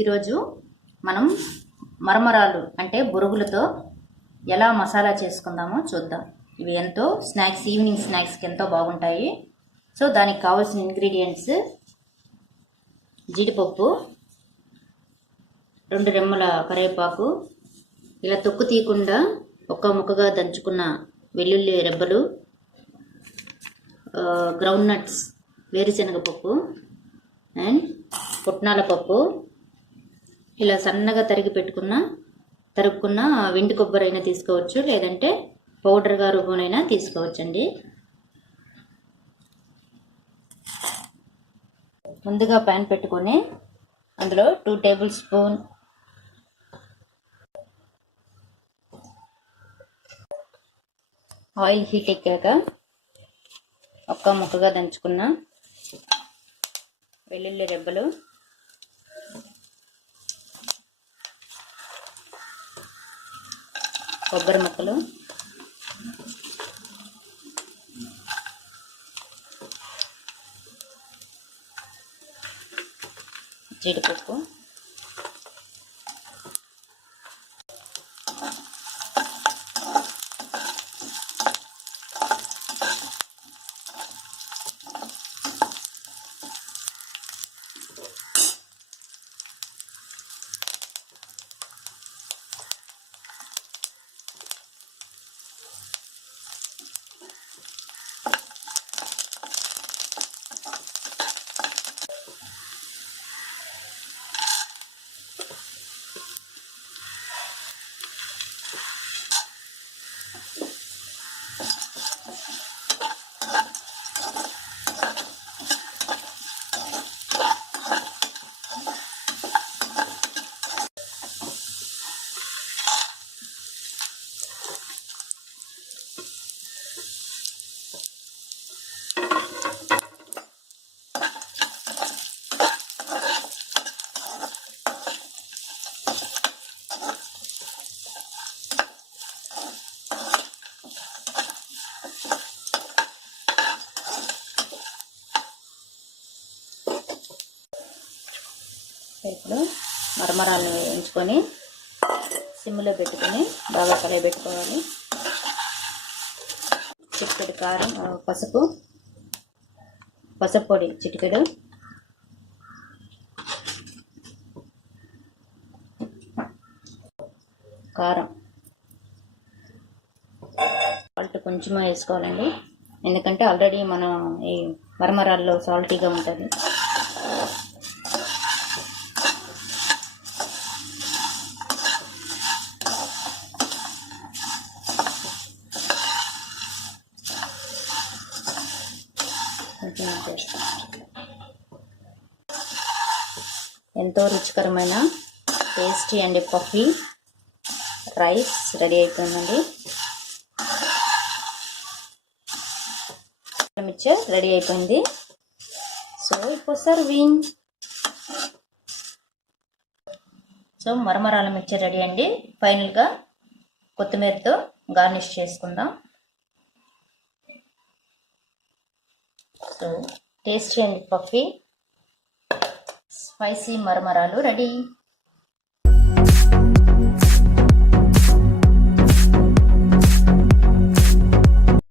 ఈరోజు మనం మరమరాలు అంటే బొరుగులతో ఎలా మసాలా చేసుకుందామో చూద్దాం. ఇవి ఎంతో ఈవినింగ్ స్నాక్స్కి ఎంతో బాగుంటాయి. సో దానికి కావాల్సిన ఇంగ్రీడియంట్స్: జీడిపప్పు, 2 రెమ్మల కరివేపాకు, ఇలా తొక్కు తీయకుండా ఒక్క ముక్కగా దంచుకున్న వెల్లుల్లి రెబ్బలు, గ్రౌండ్ నట్స్ వేరుశనగపప్పు అండ్ పుట్నాల పప్పు, ఇలా సన్నగా తరుక్కున్న వెండి కొబ్బరి అయినా తీసుకోవచ్చు, లేదంటే పౌడర్గా రూపంలో తీసుకోవచ్చండి. ముందుగా ప్యాన్ పెట్టుకొని అందులో 2 టేబుల్ స్పూన్ ఆయిల్ హీట్ ఎక్కాక ఒక్క ముక్కగా దంచుకున్న వెల్లుల్లి రెబ్బలు, కొబ్బరి ముక్కలు, జీడిపప్పు, ఇప్పుడు మరమరాలను వేయించుకొని సిమ్లో పెట్టుకొని బాగా కలయబెట్టుకోవాలి. చిటికెడు కారం, పసుపు పొడి చిటికెడు, కారం, సాల్ట్ కొంచెం వేసుకోవాలండి, ఎందుకంటే ఆల్రెడీ మనం ఈ మరమరాల్లో సాల్టీగా ఉంటుంది. ఎంతో రుచికరమైన tasty and puffy rice ready అయిపోయిందండి. మిక్చర్ రెడీ అయిపోయింది. సో ఇప్పుడు సర్వింగ్. సో మరమరాల మిక్చర్ రెడీ అండి. ఫైనల్గా కొత్తిమీరతో గార్నిష్ చేసుకుందాం. So tasty and puffy spicy మరమరాలు రెడీ.